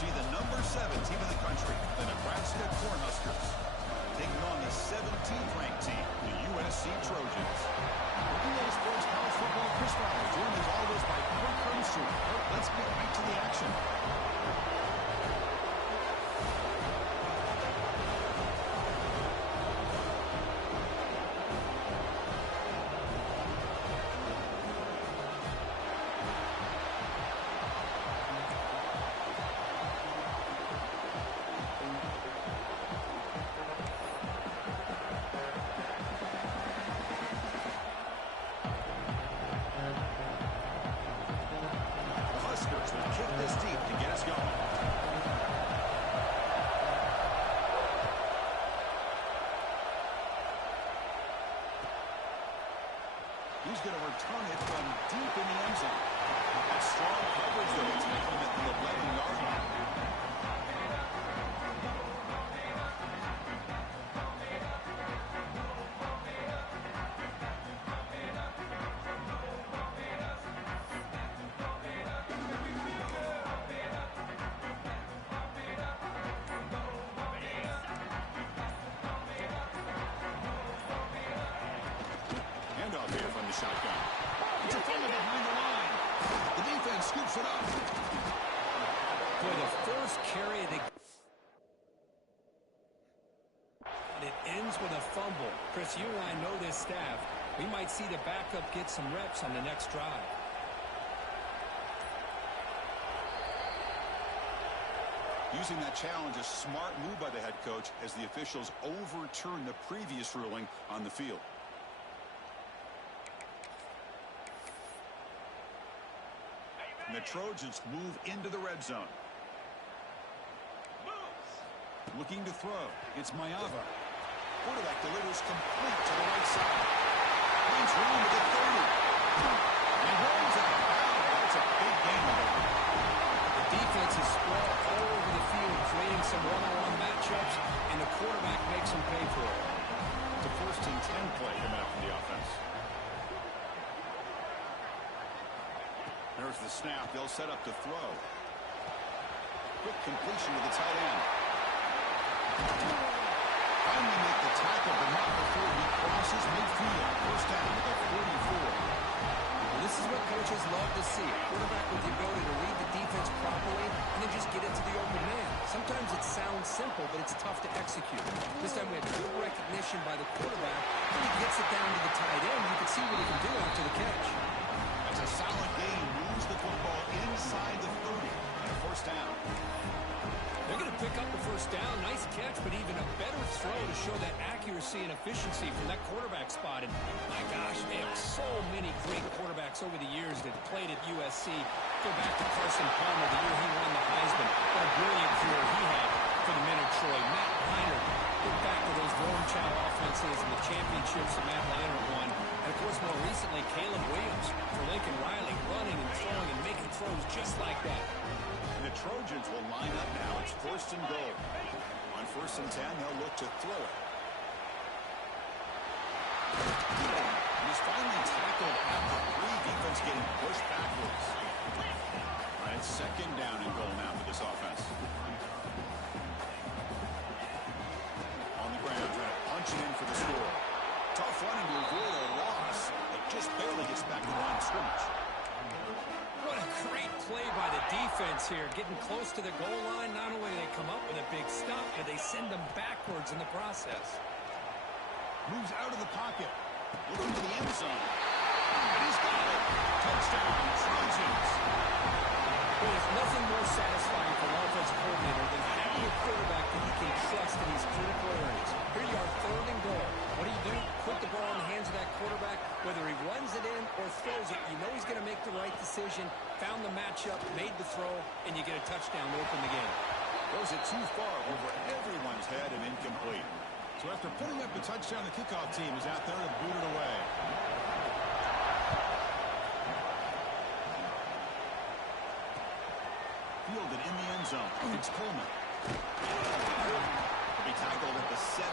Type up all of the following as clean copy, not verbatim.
USC, the #7 team in the country, the Nebraska Cornhuskers, taking on the 17th ranked team, the USC Trojans. Looking at sports college football, Chris Riley, joined as always by Kirk Hermstrom. Let's get right to the action. He's going to return it from deep in the end zone. That's strong coverage, though. It's taking him at the 11-yard line. Handoff here from the shotgun. It's a throw behind the line. The defense scoops it up. For the first carry of the and it ends with a fumble. Chris, you and I know this staff. We might see the backup get some reps on the next drive. Using that challenge, a smart move by the head coach as the officials overturn the previous ruling on the field. And the Trojans move into the red zone. Looking to throw. It's Mayava. Quarterback delivers complete to the right side. Finds room to the 30. And rolls out. That's a big game over. The defense is spread all over the field, creating some one-on-one matchups, and the quarterback makes them pay for it. It's a 1st-and-10 play coming up for the offense. There's the snap. They'll set up to throw. Quick completion to the tight end. Finally make the tackle, but not before he crosses midfield. 1st down at the 44. Well, this is what coaches love to see. A quarterback with the ability to read the defense properly and then just get into the open man. Sometimes it sounds simple, but it's tough to execute. This time we had good recognition by the quarterback. When he gets it down to the tight end, you can see what he can do after the catch. That's a solid game. Moves the football inside the 30 and a 1st down. They're going to pick up the 1st down. Nice catch, but even a better throw to show that accuracy and efficiency from that quarterback spot. And my gosh, they have so many great quarterbacks over the years that played at USC. Go back to Carson Palmer the year he won the Heisman. What a brilliant career he had for the men of Troy. Matt Leinart, look back to those Warm Chow offenses and the championships that Matt Leinart won. And, of course, more recently, Caleb Williams for Lincoln Riley, running and throwing and making throws just like that. And the Trojans will line up now. It's 1st and goal. On 1st-and-10, they'll look to throw it. And he's finally tackled at the 3. Defense getting pushed backwards. All right, 2nd down and goal now for this offense. On the ground, trying to punch it in for the score. Tough running to avoid a loss, but just barely gets back to the line of scrimmage. What a great play by the defense here. Getting close to the goal line, not only do they come up with a big stop, but they send them backwards in the process. Moves out of the pocket. Looking to the end zone. And he's got it. Touchdown, Trojans. Well, there's nothing more satisfying for an offensive coordinator than having a quarterback that he can trust in these critical areas. Here you are, 3rd and goal. What do? Put the ball in the hands of that quarterback. Whether he runs it in or throws it, you know he's going to make the right decision. Found the matchup, made the throw, and you get a touchdown to open the game. Throws it too far over everyone's head and incomplete. So after putting up the touchdown, the kickoff team is out there to boot it away. Fielded in the end zone. It's Coleman. He'll be tackled at the 17.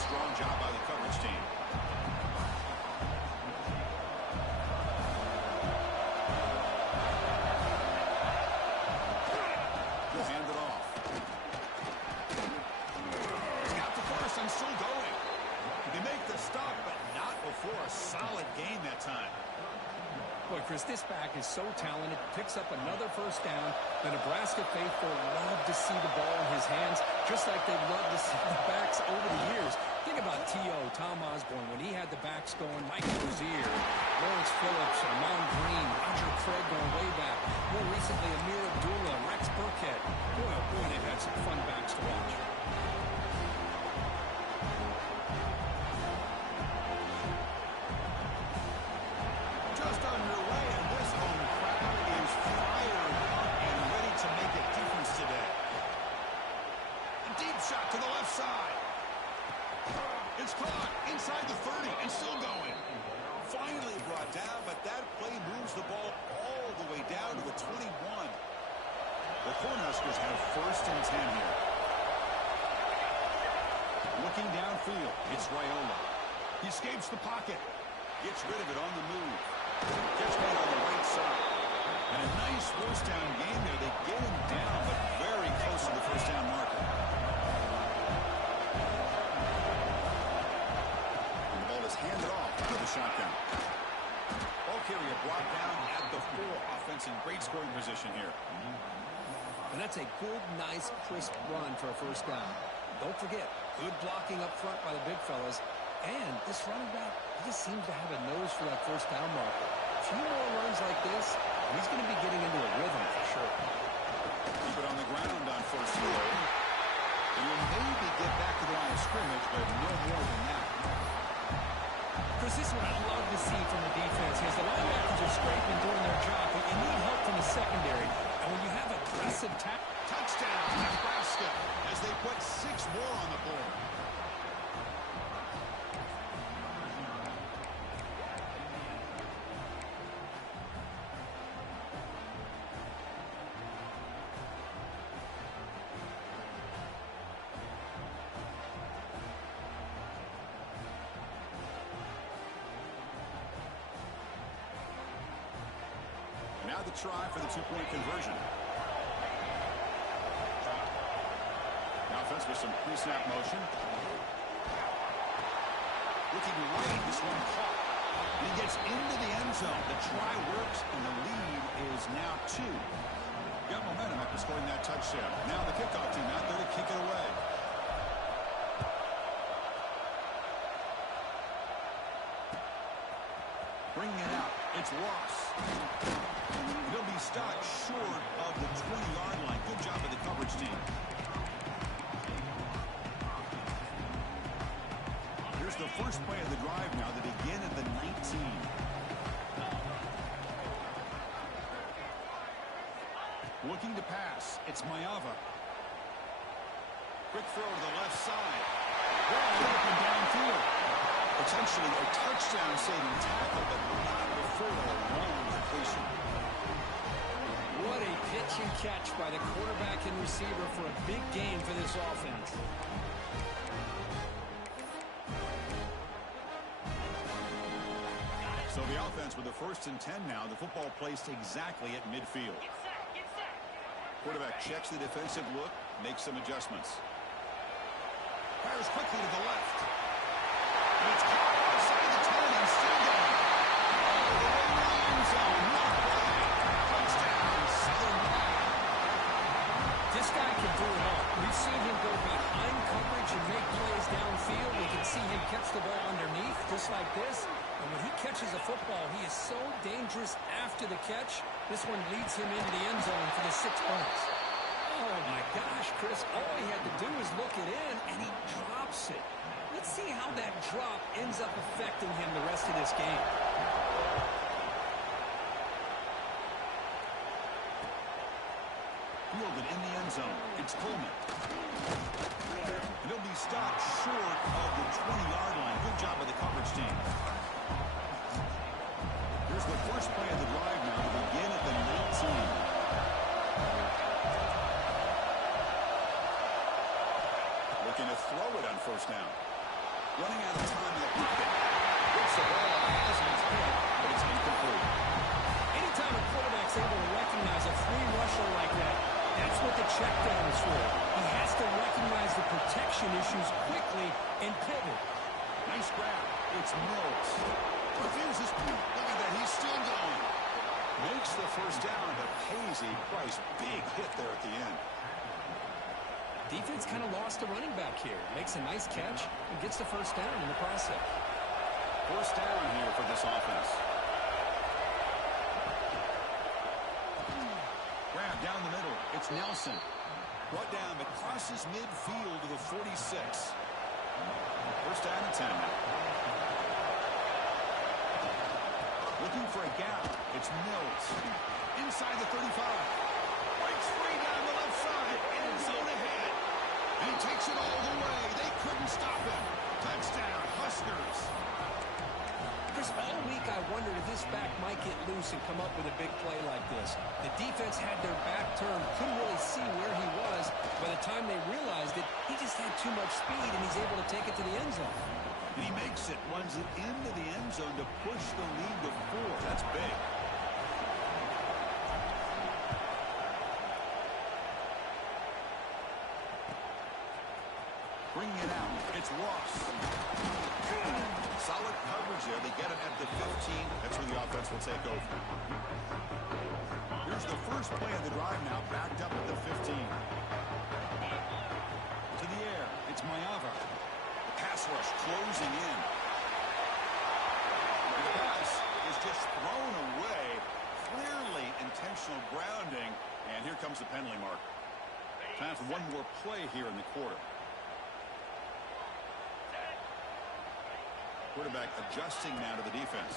Strong job by the coverage team. He'll hand it off. Chris, this back is so talented, picks up another first down. The Nebraska faithful love to see the ball in his hands, just like they've loved to see the backs over the years. Think about T.O., Tom Osborne, when he had the backs going, Mike Rozier, Lawrence Phillips, Armand Green, Roger Craig going way back. More recently, Amir Abdullah, Rex Burkhead. Boy, oh boy, they've had some fun backs to watch. Just underway, and this home crowd is fired up and ready to make a difference today. A deep shot to the left side. It's caught inside the 30 and still going. Finally brought down, but that play moves the ball all the way down to the 21. The Cornhuskers have first and 10 here. Looking downfield, it's Raiola. He escapes the pocket. Gets rid of it on the move. Gets made on the right side. And a nice first down game there. They get him down, but very close to the first down marker. And the ball is handed off out of the shotgun. Ball carrier brought down at the 4. Offense in great scoring position here. And that's a good, nice, crisp run for a first down. Don't forget, good blocking up front by the big fellas. And this running back, he just seems to have a nose for that first down marker. A few more runs like this, and he's going to be getting into a rhythm for sure. Keep it on the ground on first down. And you'll maybe get back to the line of scrimmage, but no more than that. Chris, this is what I love to see from the defense. Is the linebackers are scraping, doing their job, but you need help from the secondary. And when you have aggressive Touchdown, Nebraska, as they put 6 more on the board. Now the try for the two-point conversion. Now offense with some pre-snap motion. Looking right, this one caught. And he gets into the end zone. The try works, and the lead is now 2. Got momentum after scoring that touchdown. Now the kickoff team out there to kick it away. Bringing it out. It's Ross. He'll be stopped short of the 20-yard line. Good job of the coverage team. Here's the first play of the drive now. They begin at the 19. Looking to pass. It's Mayava. Quick throw to the left side. Open downfield. Potentially a touchdown-saving tackle, but not before a long completion. What a pitch and catch by the quarterback and receiver for a big gain for this offense. So the offense with the first and 10 now. The football placed exactly at midfield. Quarterback checks the defensive look, makes some adjustments. Fires quickly to the left. And it's caught outside the 10 and still going. All the way to the end zone. Not wide. Touchdown, Southern Cal. This guy can do it all. We've seen him go behind coverage and make plays downfield. We can see him catch the ball underneath, just like this. And when he catches a football, he is so dangerous after the catch. This one leads him into the end zone for the 6 points. Oh, my gosh, Chris. All he had to do was look it in, and he drops it. Let's see how that drop ends up affecting him the rest of this game. Fielded in the end zone. It's Coleman. And he'll be stopped short of the 20-yard line. Good job of the coverage team. Here's the first play of the drive now to begin at the 19. Looking to throw it on first down. Running out of time in the pocket. Gets the ball as he's hit, but it's incomplete. Anytime a quarterback's able to recognize a free rusher like that, that's what the check down is for. He has to recognize the protection issues quickly and pivot. Nice grab. It's Mills. Refuses. Look at that. He's still going. Makes the first down, but pays a price. Big hit there at the end. Defense kind of lost the running back here. Makes a nice catch and gets the first down in the process. First down here for this offense. Grab down the middle. It's Nelson. Brought down, but crosses midfield to the 46. First down and 10 now. Looking for a gap. It's Mills. Inside the 35. Breaks free down the left side. End zone ahead. And he takes it all the way. They couldn't stop him. Touchdown, Huskers. Chris, all week I wondered if this back might get loose and come up with a big play like this. The defense had their back turned, couldn't really see where he was. By the time they realized it, he just had too much speed, and he's able to take it to the end zone. And he makes it, runs it into the end zone to push the lead to 4. That's big. Bringing it out. It's Ross. Solid coverage there. They get it at the 15. That's where the offense will take over. Here's the first play of the drive now, backed up at the 15. To the air. It's Mayava. The pass rush closing in. The pass is just thrown away. Clearly intentional grounding. And here comes the penalty mark. Time for one more play here in the quarter. Quarterback adjusting now to the defense.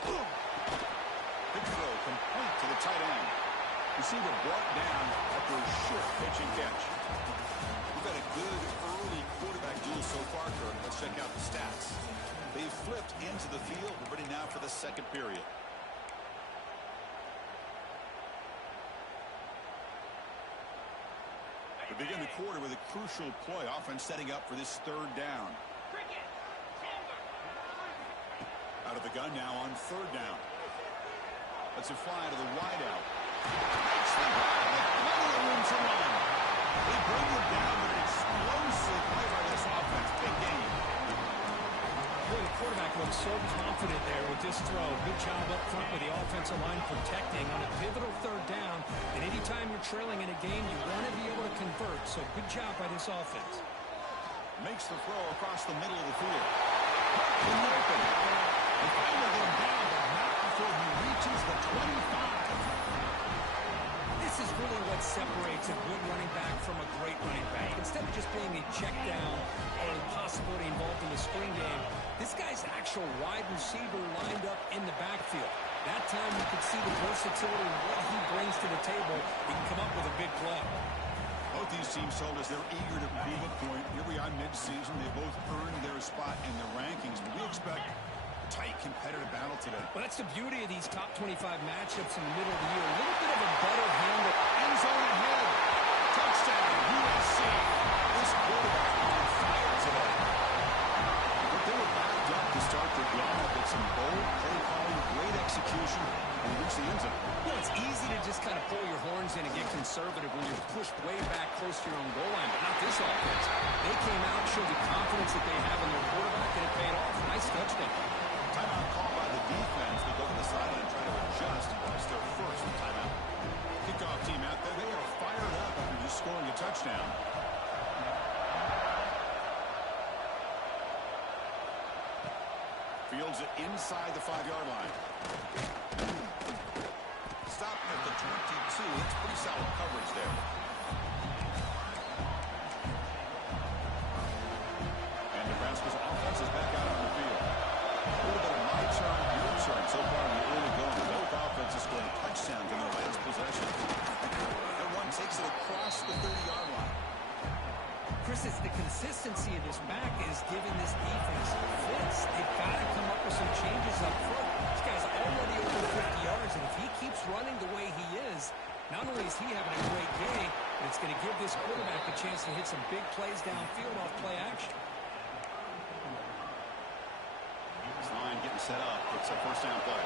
Big throw complete to the tight end. Receiver brought down after a short pitch and catch. We've got a good early quarterback duel so far, Kirk. Let's check out the stats. They flipped into the field. We're ready now for the second period. We begin the quarter with a crucial play. Offense setting up for this third down. Out of the gun now on third down. Let's it fly to the wideout. Makes the grab with plenty of room to run. They bring him down with an explosive play by this offense. Big game. Boy, the quarterback looks so confident there with this throw. Good job up front with the offensive line protecting on a pivotal third down. And anytime you're trailing in a game, you want to be able to convert. So good job by this offense. Makes the throw across the middle of the field. Open. They finally get him down, but not before he reaches the 25. This is really what separates a good running back from a great running back. Instead of just being a check down or the possibility involved in the screen game, this guy's actual wide receiver lined up in the backfield. That time you could see the versatility of what he brings to the table. He can come up with a big play. Both these teams told us they're eager to prove a point. Here we are mid-season. They both earned their spot in the rankings. But we expect a tight, competitive battle today. Well, that's the beauty of these top 25 matchups in the middle of the year. A little bit of a better handle. End zone ahead. Touchdown, USC. This quarterback on fire today. But they were backed up to start the drive. It's some bold play calling, great execution, and reach the end zone. Yeah, it's easy to just kind of pull your horns in and get conservative when you're pushed way back close to your own goal line, but not this offense. They came out, showed the confidence that they have in their quarterback, and it paid off. Nice touchdown. Timeout call by the defense. They go to the sideline and try to adjust. That's their first timeout. Kickoff team out there. They are fired up after just scoring a touchdown. Fields it inside the 5-yard line. Stop at the 22. That's pretty solid coverage there. And Nebraska's offense is back out on the field. A little bit of my turn, your turn so far in the early going. Both offenses scoring touchdowns in their last possession. And one takes it across the 30-yard line. Chris, it's the consistency of this back is giving this defense fits. They've got to come up with some changes up front. This guy's already over 50 yards, and if he keeps running the way he is, not only is he having a great game, but it's going to give this quarterback a chance to hit some big plays downfield off play action. This line getting set up. It's a first down play.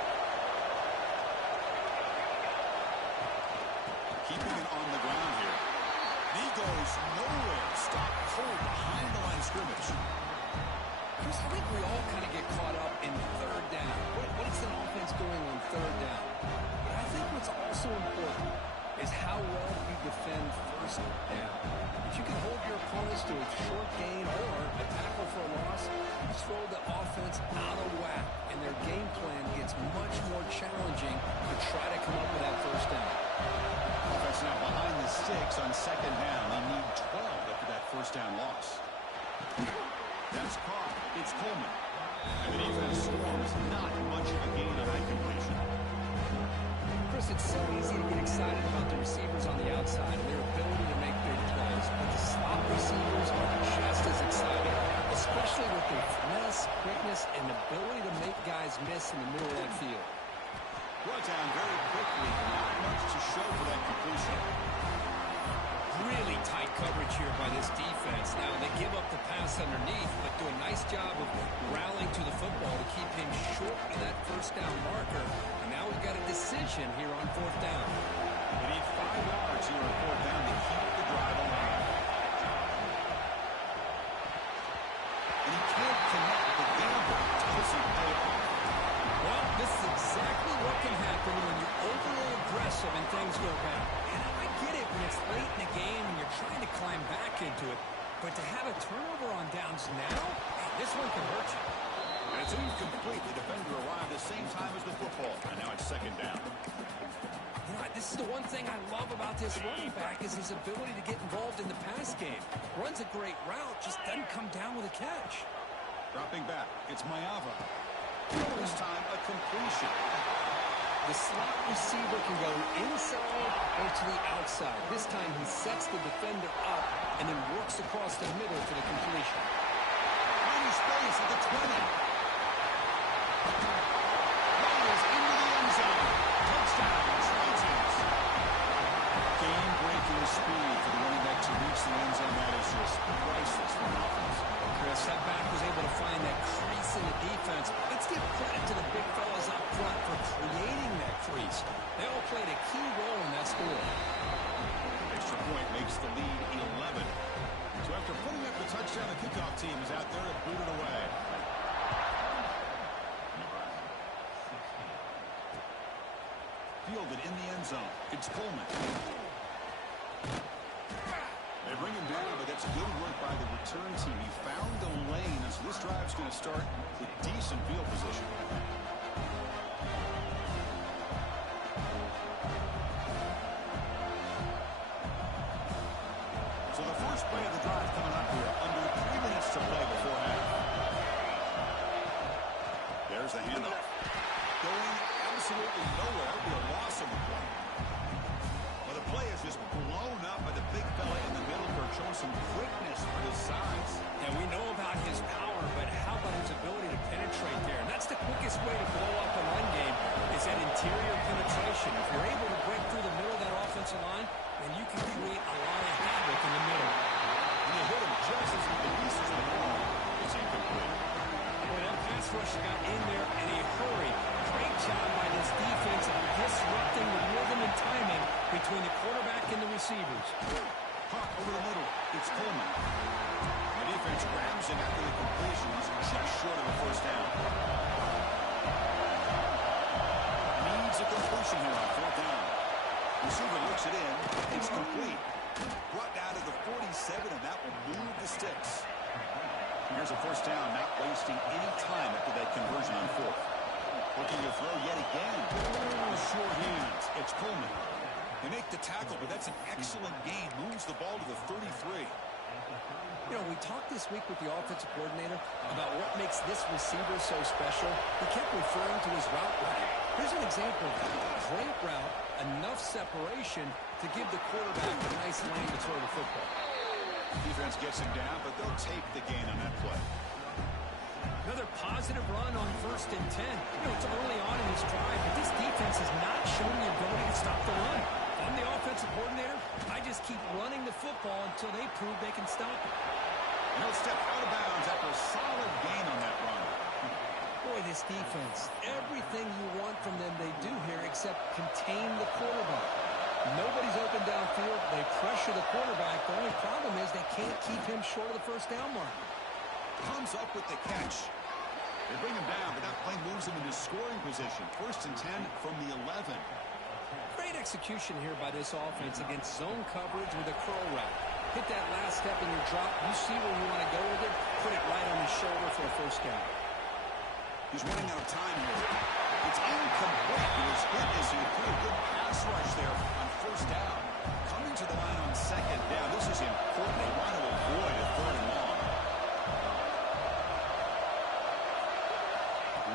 Keeping it on the ground here. He goes nowhere. Stop cold behind the line of scrimmage. Chris, I think we all kind of get caught up in third down. What is an offense doing on third down? But I think what's also important is how well you defend first down. If you can hold your opponents to a short gain or a tackle for a loss, you throw the offense out of whack, and their game plan gets much more challenging to try to come up with that first down. Offense now behind the sticks on second down. They need 12 after that first down loss. That's caught. It's Coleman. And the defense swarms. Not much of a gain on that completion. Chris, it's so easy to get excited about the receivers on the outside and their ability to make big plays. But the slot receivers are just as exciting, especially with their finesse, quickness, and ability to make guys miss in the middle of that field. Brought down very quickly. Not much to show for that completion. Really tight coverage here by this defense. Now, they give up the pass underneath, but do a nice job of rallying to the football to keep him short of that first down marker. And now we've got a decision here on fourth down. They need 5 yards here on fourth down to keep the drive alive. And he can't connect the gamble. Doesn't pay off. Well, this is exactly what can happen when you're overly aggressive and things go bad. And I get it when it's late in the game and you're trying to climb back into it. But to have a turnover on downs now, man, this one can hurt you. And it's incomplete. The defender arrived the same time as the football. And now it's second down. You know, this is the one thing I love about this running back is his ability to get involved in the pass game. Runs a great route, just doesn't come down with a catch. Dropping back. It's Mayava. This time a completion. The slot receiver can go inside or to the outside. This time he sets the defender up and then works across the middle for the completion. Finding space at the 20. Riders into the end zone. Touchdown, Trojans. Game-breaking speed for the running back to reach the end zone. That is just priceless for an offense. Chris, that back was able to find that crease in the defense. Let's give credit to the big fellas up front for creating that crease. They all played a key role in that score. Extra point makes the lead 11. So after putting up the touchdown, the kickoff team is out there to boot it away. Fielded in the end zone. It's Coleman. They bring him down, but that's good work by the return team. He found the lane, and so this drive's going to start with decent field position. So the first play of the drive coming up here, under 3 minutes to play before half. There's the handoff. Going absolutely nowhere. It'll be a loss of the play. Well, the play is just blown up by the big fella in the middle for showing some quickness for his size. And we know about his power, but how about his ability to penetrate there? And that's the quickest way to blow up a run game is that interior penetration. If you're able to break through the middle of that offensive line, then you can create a lot of havoc in the middle. And you hit him just as he releases the ball. It's incomplete. Boy, that pass rush got in there in a hurry. Great job by this defense of disrupting the rhythm and timing between the quarterback and the receivers. Hawk over the middle. It's Coleman. The defense grabs him after the completion. He's just short of a first down. Needs a completion here on fourth down. Receiver looks it in. It's complete. Brought down to the 47, and that will move the sticks. Here's a first down, not wasting any time after that conversion on fourth. Looking to throw yet again. The short hands. It's Coleman. They make the tackle, but that's an excellent gain. Moves the ball to the 33. You know, we talked this week with the offensive coordinator about what makes this receiver so special. He kept referring to his route running. Here's an example of that. Great route, enough separation to give the quarterback a nice lane to throw the football. Defense gets him down, but they'll take the gain on that play. Another positive run on 1st and 10. You know, it's early on in this drive, but this defense has not shown the ability to stop the run. If I'm the offensive coordinator, I just keep running the football until they prove they can stop it. And he'll step out of bounds after a solid gain on that run. Boy, this defense, everything you want from them they do here except contain the quarterback. Nobody's open downfield. They pressure the quarterback. The only problem is they can't keep him short of the first down mark. Comes up with the catch. They bring him down, but that play moves him into scoring position. 1st and 10 from the 11. Great execution here by this offense against zone coverage with a curl route. Hit that last step in your drop. You see where you want to go with it. Put it right on his shoulder for a 1st down. He's running out of time here. It's incomplete. It was good as he threw a good pass rush there on 1st down. Coming to the line on 2nd down. This is important. They want to avoid a 3rd and long.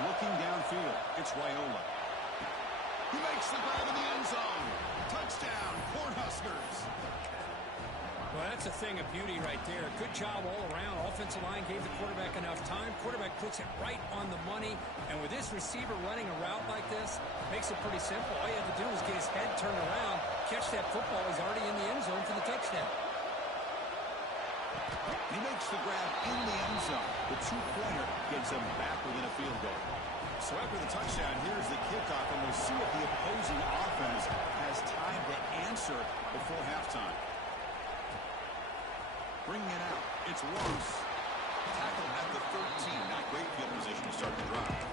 Looking downfield, it's Raiola. He makes the grab in the end zone. Touchdown, Cornhuskers. Well, that's a thing of beauty right there. Good job all around. Offensive line gave the quarterback enough time. Quarterback puts it right on the money. And with this receiver running a route like this, makes it pretty simple. All you have to do is get his head turned around, catch that football. He's already in the end zone for the touchdown. He makes the grab in the end zone. The 2-pointer gets him back within a field goal. So after the touchdown, here's the kickoff, and we'll see if the opposing offense has time to answer before halftime. Bringing it out, it's Ross. Tackled at the 13. Not great field position to start the drive.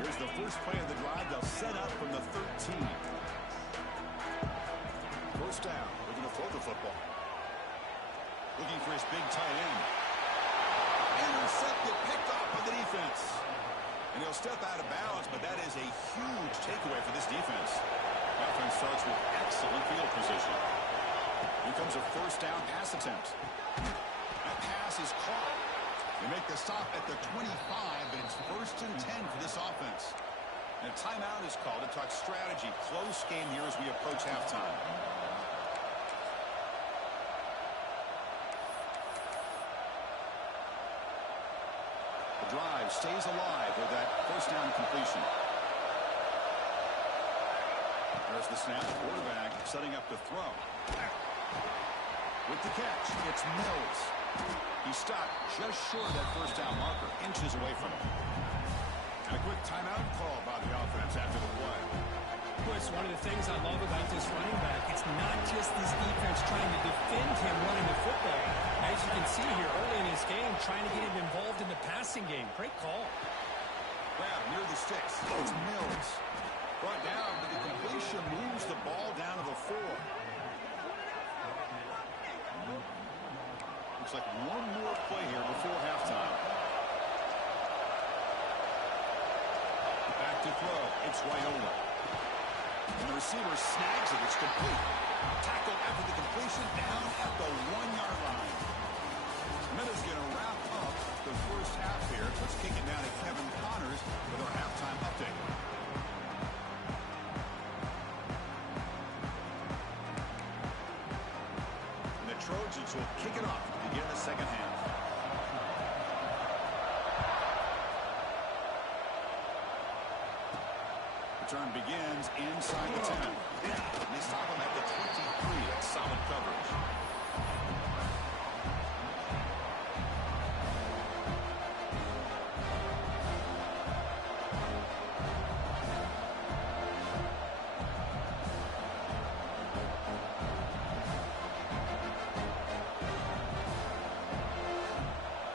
Here's the first play of the drive. They'll set up from the 13. 1st down. We're going to throw the football. Looking for his big tight end. Intercepted, picked off by the defense. And he'll step out of bounds, but that is a huge takeaway for this defense. Offense starts with excellent field position. Here comes a 1st down pass attempt. That pass is caught. They make the stop at the 25, and it's 1st and 10 for this offense. And a timeout is called to talk strategy. Close game here as we approach halftime. The drive stays alive with that 1st down completion. There's the snap. Quarterback setting up to throw. With the catch, it's Mills. He stopped just short of that 1st down marker, inches away from him. And a quick timeout call by the offense after the play. Chris, one of the things I love about this running back, it's not just this defense trying to defend him running the football. As you can see here early in this game, trying to get him involved in the passing game. Great call. Grab near the sticks. It's Mills. Brought down, but the completion moves the ball down to the 4. Looks like one more play here before halftime. Back to throw. It's Raiola. And the receiver snags it. It's complete. Tackle after the completion down at the 1-yard line. And that is going to wrap up the 1st half here. Let's kick it down to Kevin Connors with our halftime update. And the Trojans will kick it off to begin the 2nd half. Return begins inside the 10. And they stop him at the 23. That's solid coverage.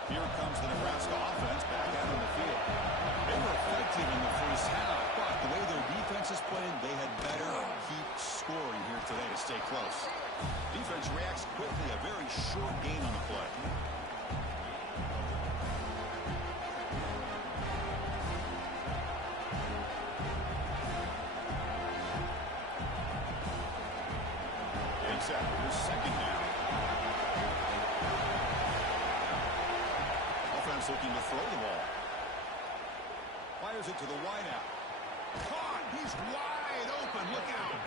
Here comes the Nebraska offense back out on the field. They were effective in the 1st half, but the way their defense is playing, they had better keep scoring here today to stay close. Defense reacts quickly, a very short gain on the play. Exactly, there's 2nd down. Offense looking to throw the ball. Fires it to the wideout. Caught! He's wide open. Look out.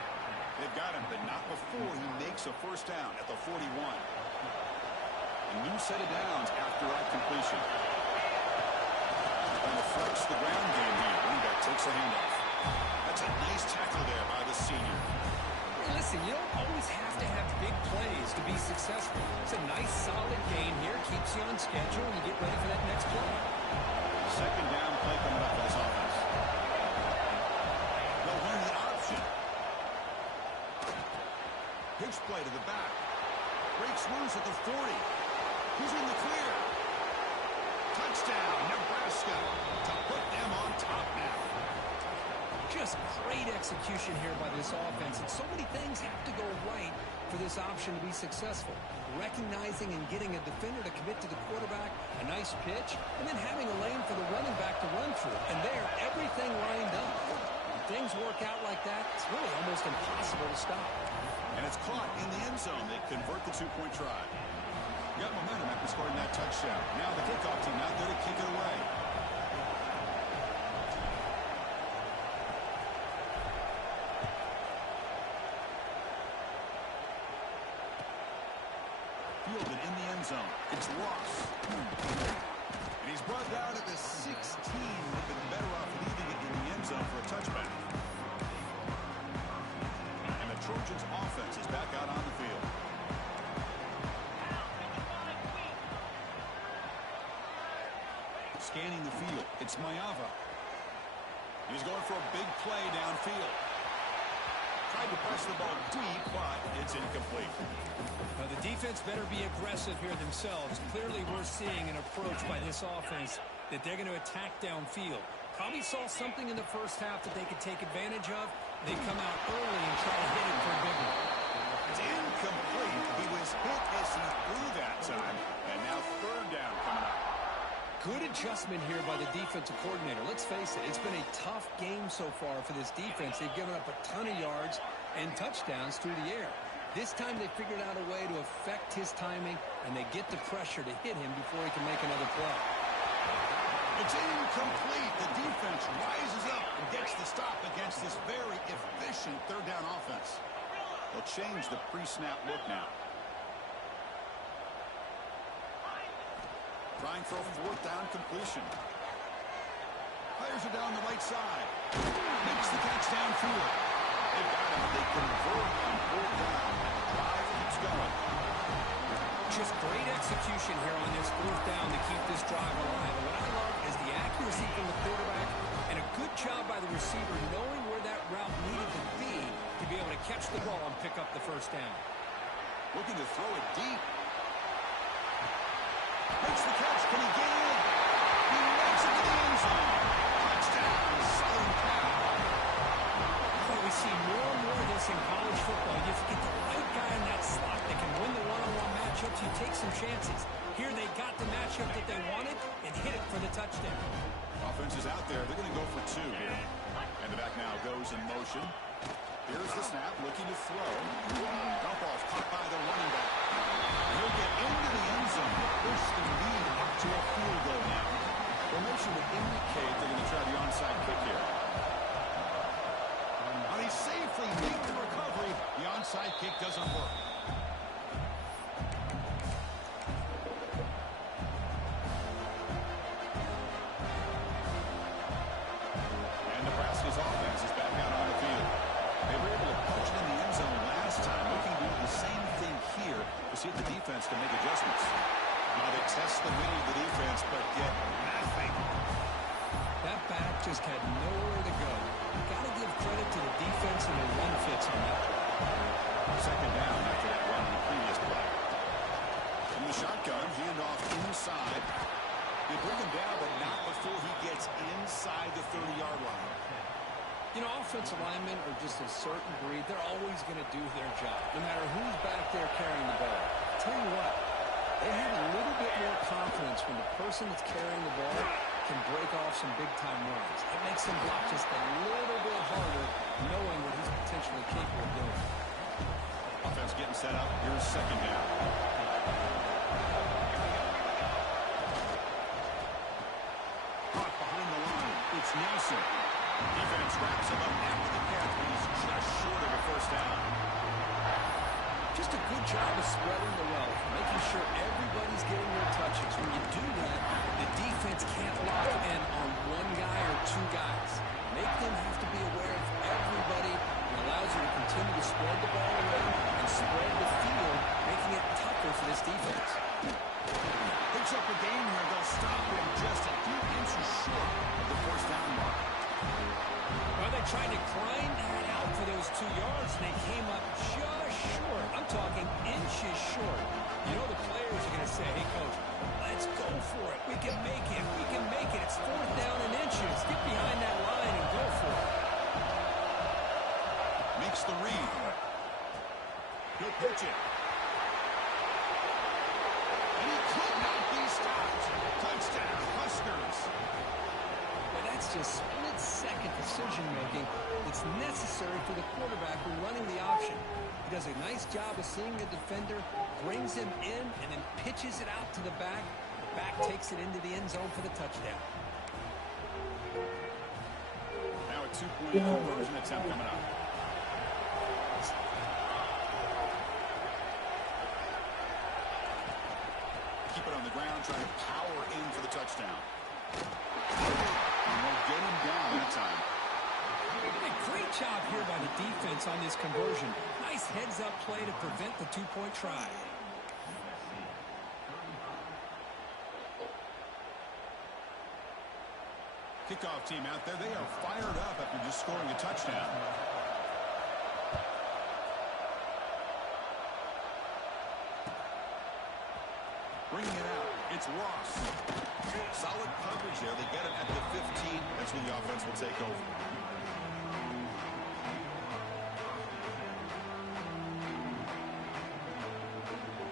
They've got him, but not before he makes a 1st down at the 41. A new set of downs after that completion. And to flex the ground game here. Running back takes a handoff. That's a nice tackle there by the senior. Hey, listen, you don't always have to have big plays to be successful. It's a nice, solid gain here. Keeps you on schedule, and you get ready for that next play. 2nd down play coming up for this offense. They'll run the option. Pitch play to the back. Breaks loose at the 40. Who's in the clear? Touchdown, Nebraska, to put them on top now. Just great execution here by this offense, and so many things have to go right for this option to be successful. Recognizing and getting a defender to commit to the quarterback, a nice pitch, and then having a lane for the running back to run through. And there, everything lined up. When things work out like that, it's really almost impossible to stop. And it's caught in the end zone. They convert the two-point try. Got momentum after scoring that touchdown. Now the kickoff team out there to kick it away. Fielded in the end zone. It's Ross. And he's brought down at the 16. Would have been better off leaving it in the end zone for a touchback. And the Trojans' offense is back out on the field. Scanning the field. It's Mayava. He's going for a big play downfield. Tried to press the ball deep, but it's incomplete. Now, the defense better be aggressive here themselves. Clearly, we're seeing an approach by this offense that they're going to attack downfield. Probably saw something in the first half that they could take advantage of. They come out early and try to hit it for a big one. It's incomplete. He was hit as he threw that time. And now third down coming up. Good adjustment here by the defensive coordinator. Let's face it, it's been a tough game so far for this defense. They've given up a ton of yards and touchdowns through the air. This time they figured out a way to affect his timing, and they get the pressure to hit him before he can make another play. It's incomplete. The defense rises up and gets the stop against this very efficient third down offense. They'll change the pre-snap look now. Trying for a fourth down completion. Fires it down the right side. Makes the catch downfield. They've got him. They convert on fourth down. Drive keeps going. Just great execution here on this fourth down to keep this drive alive. And what I love is the accuracy from the quarterback and a good job by the receiver knowing where that route needed to be able to catch the ball and pick up the first down. Looking to throw it deep. Makes the catch. Can he get in? He makes it to the end zone. Touchdown, Southern Cal. We see more and more of this in college football. You get the right guy in that slot that can win the one-on-one matchups. You take some chances. Here they got the matchup that they wanted and hit it for the touchdown. Offense is out there. They're going to go for two here. And the back now goes in motion. Here's the snap, looking to throw. Dump off, caught by the running back. He'll get into the end zone, push the lead up to a field goal now. Formation would indicate they're going to try the onside kick here. And he safely made the recovery. The onside kick doesn't work. And Nebraska's offense is back out on the field. They were able to punch it in the end zone last time, looking to do the same thing here to see if the defense can make adjustments. Now they test the middle of the defense, but get nothing. That back just had nowhere to go. Got to give credit to the defense and the run fits on that play. Second down after that run on the previous play. From the shotgun, handoff inside. They bring him down, but not before he gets inside the 30-yard line. You know, offensive linemen are just a certain breed. They're always going to do their job, no matter who's back there carrying the ball. I'll tell you what, they have a little bit more confidence when the person that's carrying the ball can break off some big-time runs. It makes them block just a little bit harder, knowing what he's potentially capable of doing. Offense getting set up. Here's second down. Caught behind the line. It's Nelson. Defense wraps him up after the catch, but he's just short of a first down. Just a good job of spreading the wealth, making sure everybody's getting their touches. When you do that, the defense can't lock in on one guy or two guys. Make them have to be aware of everybody. It allows you to continue to spread the ball around and spread the field, making it tougher for this defense. Picks up a game here. They'll stop him just a few inches short of the first down mark. Well, they tried to grind that out for those 2 yards, and they came up just short. I'm talking inch inches short. You know the players are going to say, hey, coach, let's go for it. We can make it. We can make it. It's 4th down and inches. Get behind that line and go for it. Makes the read. He'll pitch it. And he could not be stopped. Touchdown, Huskers. Well, that's just split-second decision-making that's necessary for the quarterback when running the option. He does a nice job of seeing the defender, brings him in, and then pitches it out to the back. The back takes it into the end zone for the touchdown. Now a 2-point conversion attempt coming up. Keep it on the ground, trying to power in for the touchdown. And they'll get him down that time. A great job here by the defense on this conversion. Nice heads-up play to prevent the 2-point try. Kickoff team out there, they are fired up after just scoring a touchdown. Bringing it out, it's Ross. Solid coverage there. They get him at the 15. That's when the offense will take over.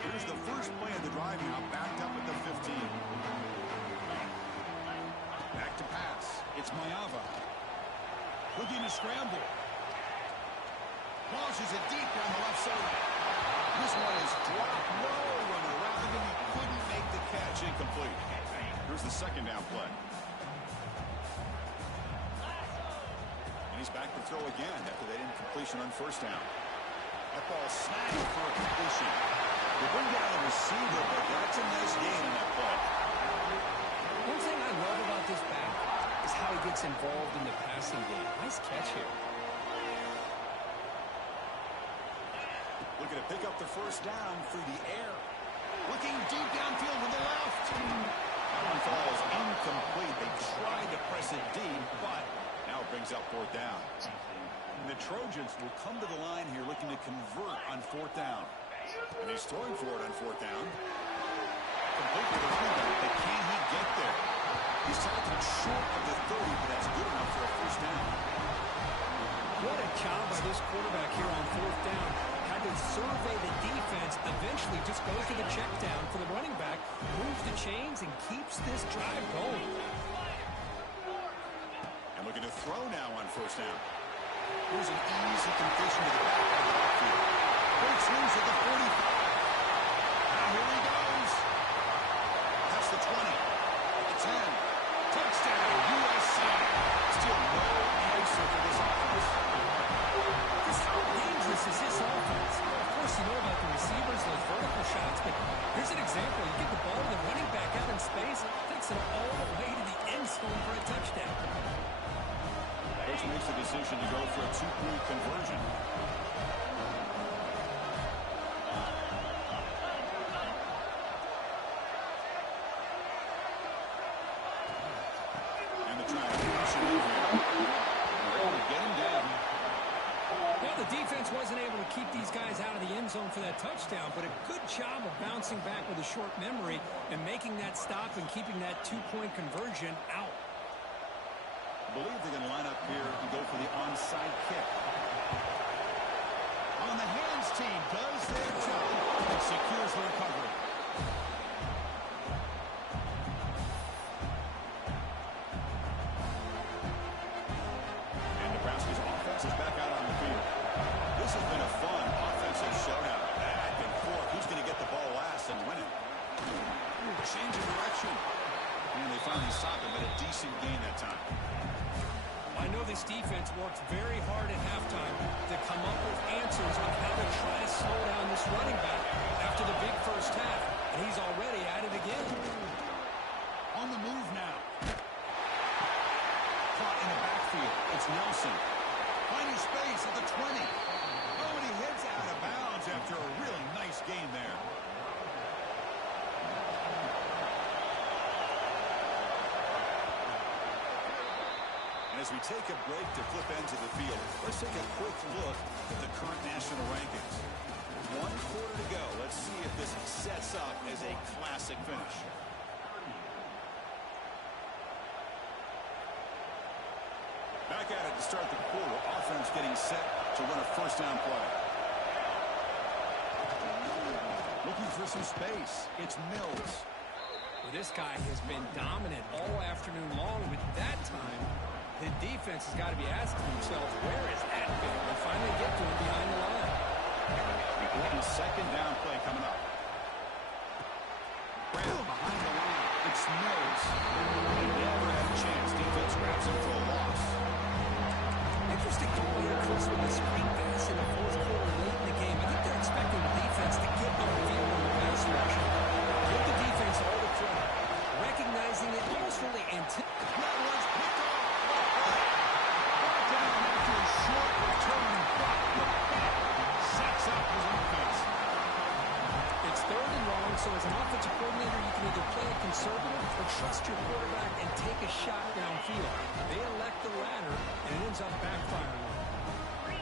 Here's the first play of the drive now, backed up at the 15. Back to pass. It's Mayava. Looking to scramble. Launches it deep on the left side. This one is dropped low, run around him. He couldn't make the catch. Incomplete. Here's the second down play. And he's back to throw again after that incompletion on first down. That ball snagged for a completion. They bring down the receiver, but that's a nice gain in that play. One thing I love about this back is how he gets involved in the passing game. Nice catch here. Looking to pick up the first down through the air. Looking deep downfield with the left. That one falls incomplete. They tried to press it deep, but now it brings up 4th down. And the Trojans will come to the line here looking to convert on 4th down. And he's throwing for it on 4th down. Complete with the rebound, but can he get there? He's tackled short of the 30, but that's good enough for a first down. What a job by this quarterback here on 4th down. Had to survey the defense, eventually just goes to the check down for the running back, moves the chains, and keeps this drive going. And looking to throw now on first down. Here's an easy completion to the back of the backfield. Breaks loose at the 45. Now here he goes. That's the 20. The 10. Touchdown, USC. Still no answer for this offense. Just how dangerous is this offense? Well, of course, you know about the receivers, those vertical shots, but here's an example. You get the ball to the running back out in space, takes it all the way to the end zone for a touchdown. Coach makes the decision to go for a 2-point conversion. And the try to finish it in here. They're able to get him down. Well, the defense wasn't able to keep these guys out of the end zone for that touchdown, but a good job of bouncing back with a short memory and making that stop and keeping that 2-point conversion out. I believe they're going to line up here and go for the onside kick. On the hands team does their job and secures the recovery. And Nebraska's offense is back out on the field. This has been a fun offensive showdown. Back and forth. Who's going to get the ball last and win it? Change of direction. And they finally stop him, but a decent gain that time. I know this defense worked very hard at halftime to come up with answers on how to try to slow down this running back after the big first half, and he's already at it again. On the move now. Caught in the backfield. It's Nelson. Finding space at the 20. Oh, and he hits out of bounds after a really nice game there. As we take a break to flip ends of the field, let's take a quick look at the current national rankings. 1 quarter to go. Let's Back at it to start the quarter. Offense getting set to run a first down play. Looking for some space. It's Mills. Well, this guy has been dominant all afternoon long, but that time, the defense has got to be asking themselves, where is that guy? They'll finally get to him behind the line. Important second down play coming up. Brown behind the line. It's Mills. They never had a chance. Defense grabs him for a loss. Interesting call here, Chris, with the screen pass in the fourth quarter late in the game. I think they're expecting the defense to get on the field on the pass rush. Give the defense all the credit. Recognizing it, almost really anticipating. That was picked off. Brought down after a short return. Sets up his offense. It's third and long, so as an offensive coordinator, you can either play it conservative or trust your quarterback and take a shot downfield. They elect the latter, and it ends up backfiring.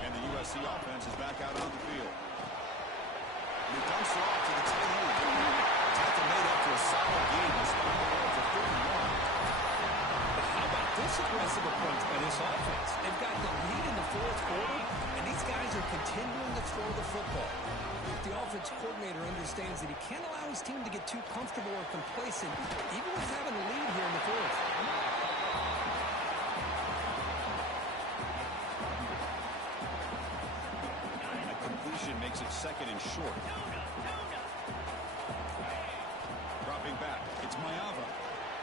And the USC offense is back out on the field. And he dumps it off to the tight end. Tackle made up for a solid game. He spot the ball for 31. But how about this aggressive approach by this offense? They've got the lead in the fourth quarter, and these guys are continuing to throw the football. The offensive coordinator understands that he can't allow his team to get too comfortable or complacent, even with having a lead here in the fourth. A completion makes it second and short. Dropping back. It's Mayava.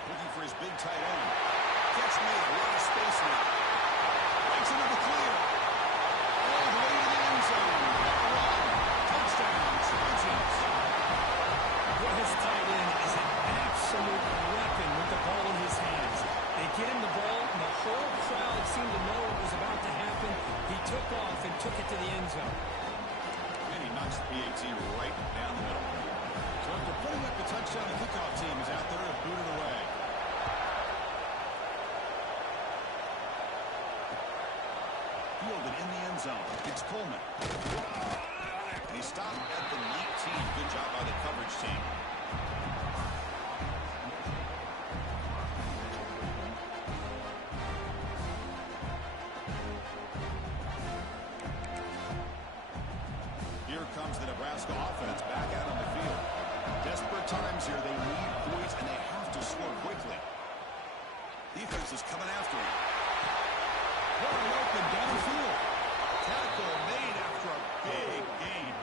Looking for his big tight end. Catch made. A lot of space now. Makes another clear. All the way to the end zone. Touchdown, Trojans. Well, his tight end is an absolute weapon with the ball in his hands. They get him the ball, and the whole crowd seemed to know what was about to happen. He took off and took it to the end zone. And he knocks the PAT right down the middle. So after putting up the touchdown, the kickoff team is out there to boot it away. Fielded in the end zone. It's Coleman. And he stopped at the 19. Good job by the coverage team. Here comes the Nebraska offense back out on the field. Desperate times here. They need points, and they have to score quickly. Defense is coming after him. Wide open downfield. Tackle made after a big gain.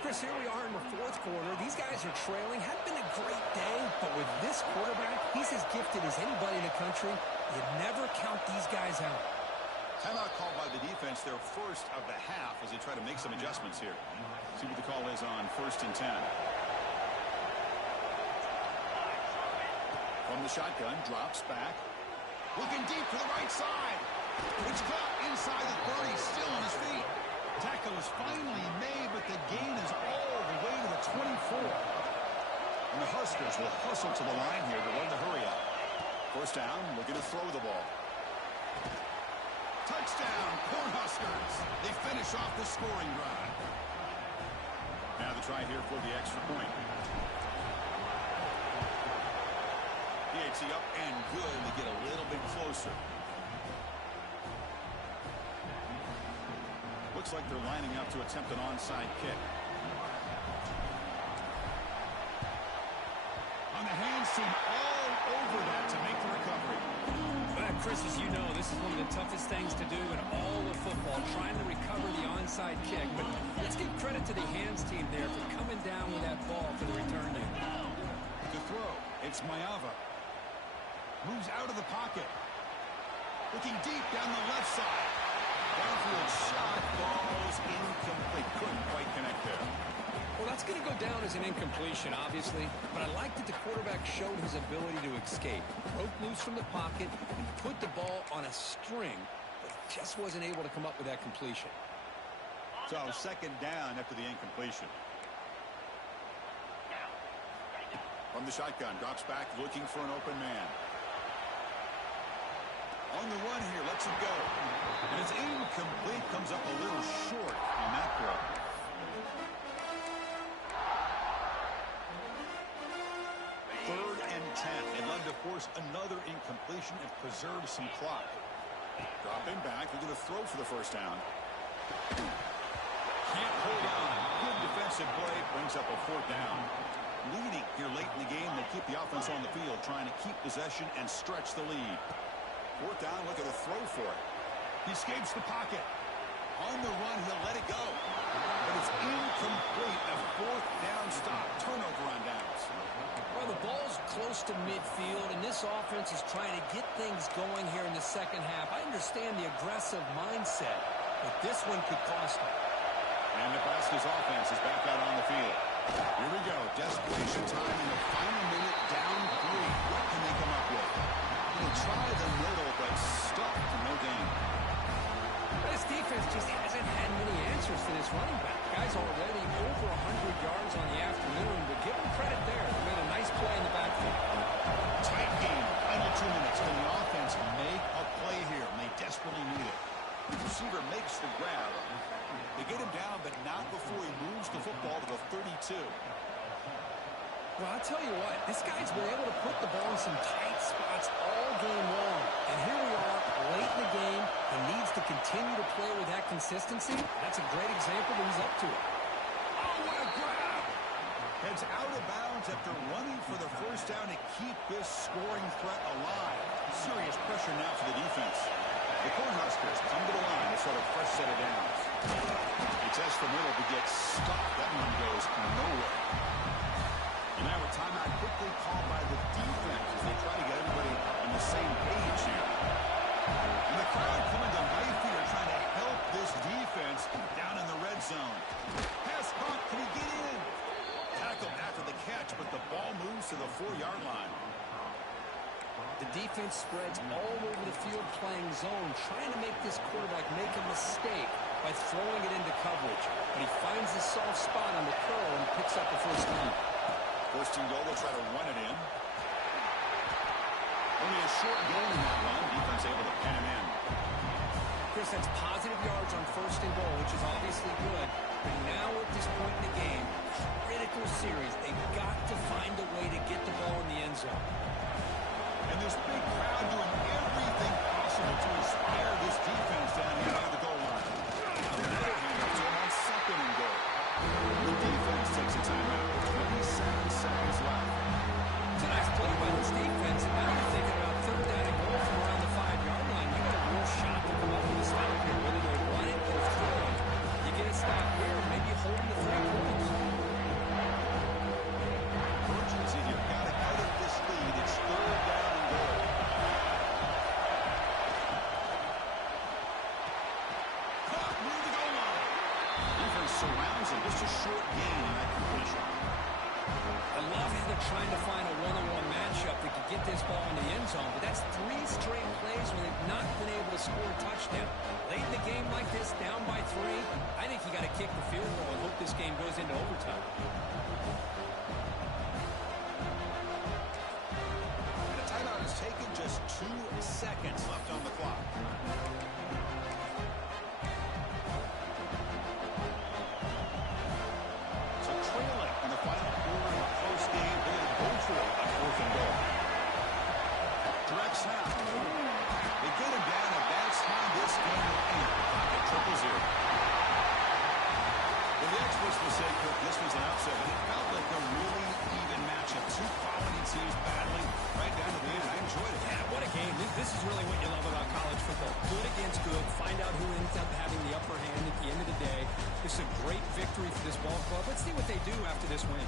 Chris, here we are in the fourth quarter. These guys are trailing. Hadn't been a great day, but with this quarterback, he's as gifted as anybody in the country. You never count these guys out. Timeout called by the defense, their first of the half, as they try to make some adjustments here. See what the call is on 1st and 10. From the shotgun, drops back. Looking deep to the right side. It's caught inside the 30, still on his feet. Tackle is finally made, but the gain is all the way to the 24. And the Huskers will hustle to the line here to run the hurry up. First down, looking to throw the ball. Touchdown, Cornhuskers. They finish off the scoring drive. Now the try here for the extra point. PAT up and good. They get a little bit closer. Looks like they're lining up to attempt an onside kick. On the hands team all over that to make the recovery. Well, Chris, as you know, this is one of the toughest things to do in all of football, trying to recover the onside kick. But let's give credit to the hands team there for coming down with that ball for the return unit. To throw, it's Mayava. Moves out of the pocket. Looking deep down the left side. Downfield shot, balls incomplete. Couldn't quite connect there. Well, that's going to go down as an incompletion, obviously, but I like that the quarterback showed his ability to escape. Broke loose from the pocket and put the ball on a string, but just wasn't able to come up with that completion. So second down after the incompletion. From the shotgun, drops back, looking for an open man. On the run here, lets it go. And it's incomplete, comes up a little short on that throw. Third and 10. They'd love to force another incompletion and preserve some clock. Dropping back, they're going to throw for the first down. Can't hold on. Good defensive play, brings up a fourth down. Leading here late in the game, they keep the offense on the field, trying to keep possession and stretch the lead. Fourth down, look at the throw for it. He escapes the pocket. On the run, he'll let it go. But it's incomplete. A fourth down stop. Turnover on downs. Well, the ball's close to midfield, and this offense is trying to get things going here in the second half. I understand the aggressive mindset, but this one could cost them. And Nebraska's offense is back out on the field. Here we go. Desperation time in the final minute. Down 3. What can they come up with? They try the middle, but stuck to no gain. This defense just hasn't had many answers to this running back. Guy's already over 100 yards on the afternoon, but give him credit there. They made a nice play in the backfield. Tight game. Final 2 minutes. Can the offense make a play here? And they desperately need it. The receiver makes the grab. They get him down, but not before he moves the football to the 32. Well, I'll tell you what, this guy's been able to put the ball in some tight spots all game long. And here we are, late in the game. He needs to continue to play with that consistency. That's a great example that he's up to it. Oh, what a grab! Heads out of bounds after running for the first down to keep this scoring threat alive. Serious pressure now for the defense. The Cornhuskers come to the line to start a fresh set of downs. He tests the middle, but gets stuck. That one goes nowhere. And now a timeout quickly called by the defense as they try to get everybody on the same page here. And the crowd coming to life here, trying to help this defense down in the red zone. Pass caught. Can he get in? Tackled after the catch, but the ball moves to the 4-yard line. The defense spreads all over the field playing zone, trying to make this quarterback make a mistake by throwing it into coverage. But he finds the soft spot on the curl and picks up the first down. First and goal, they'll try to run it in. Only a short gain in that run. Defense able to pen him in. Chris, that's positive yards on first and goal, which is obviously good. But now at this point in the game, critical series. They've got to find a way to get the ball in the end zone. And this big crowd doing everything possible to inspire this defense down here near the goal line. Another handoff to him on second and goal. The defense takes a timeout with 27 seconds left. It's a nice play by this defense. And now you're thinking about third down and goal from around the 5-yard line. You got a real shot to come up with a stop here, whether they run it or throw it. You get a stop here, maybe hold them to 3 points. Urgency here. Got to out of this lead. It's third down and goal. Caught near the goal line. Defense surrounds him. Just a short gain in that completion. I love how they're trying to find a one-on-one matchup that could get this ball in the end zone, but that's 3 straight plays where they've not been able to score a touchdown. Late in the game like this, down by 3, I think you got to kick the field goal and hope this game goes into overtime. And a timeout is taken, just 2 seconds left on the clock. So trailing in the final quarter of a close game, they're going to go for it on fourth and goal. Direct snap. They get him down, and that's how this game will end. Pocket 0-0. Well, the experts will say, Kirk, this was an upset, but it felt like a really even matchup. 2 quality teams battling right down to the end. I enjoyed it. Yeah, what a game. This is really what you love about college football. Good against good. Find out who ends up having the upper hand at the end of the day. This is a great victory for this ball club. Let's see what they do after this win.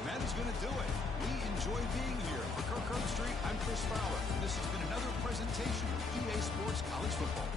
And that is going to do it. We enjoy being here. For Kirk Herbstreit, I'm Chris Fowler. This has been another presentation of EA Sports College Football.